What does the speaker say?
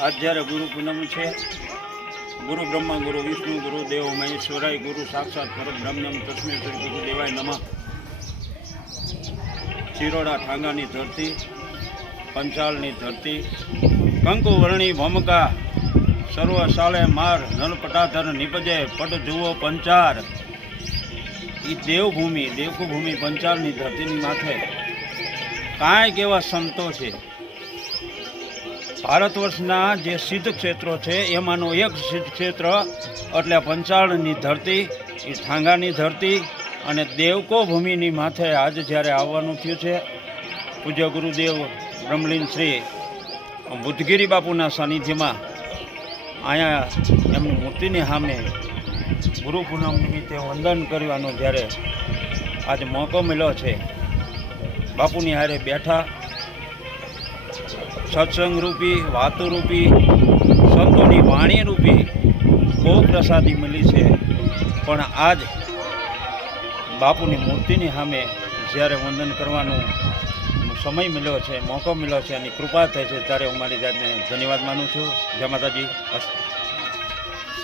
આજ જ્યારે ગુરુ પૂનમ છે, ગુરુ બ્રહ્મા, ગુરુ વિષ્ણુ, ગુરુ દેવ, મહેશ્વરાય, ગુરુ સાક્ષાત પરબ્રહ્મમ તસ્મે શ્રી ગુરુ દેવાય નમઃ. ચિરોડા ઠાંગાની ધરતી, પંચાલની ધરતી, કંકુવર્ણી ભમકા, સર્વ સાલે માર નલપટાધર નિપજે, પટ જુઓ પંચાર. એ દેવભૂમિ દેવભૂમિ પંચાલની ધરતીની માથે. કાંઈક એવા સંતો છે ભારત વર્ષના જે સિદ્ધ ક્ષેત્રો છે, એમાંનું એક સિદ્ધ ક્ષેત્ર એટલે પંચાળની ધરતી. એ ઠાંગાની ધરતી અને દેવકો ભૂમિની માથે આજે જ્યારે આવવાનું થયું છે, પૂજ્ય ગુરુદેવ બ્રહ્મલીન શ્રી બુદ્ધગીરી બાપુના સાનિધ્યમાં અહીંયા એમની મૂર્તિની સામે ગુરુ પૂનમ નિમિત્તે વંદન કરવાનો જ્યારે આજે મોકો મળ્યો છે, બાપુની હારે બેઠા સત્સંગ રૂપી, વાતો રૂપી, સંતોની વાણી રૂપી બહુ પ્રસાદી મળી છે. પણ આજ બાપુની મૂર્તિની સામે જ્યારે વંદન કરવાનું સમય મળ્યો છે, મોકો મળ્યો છે અને કૃપા થઈ છે, ત્યારે હું મારી જાતને ધન્યવાદ માનું છું. જય માતાજી.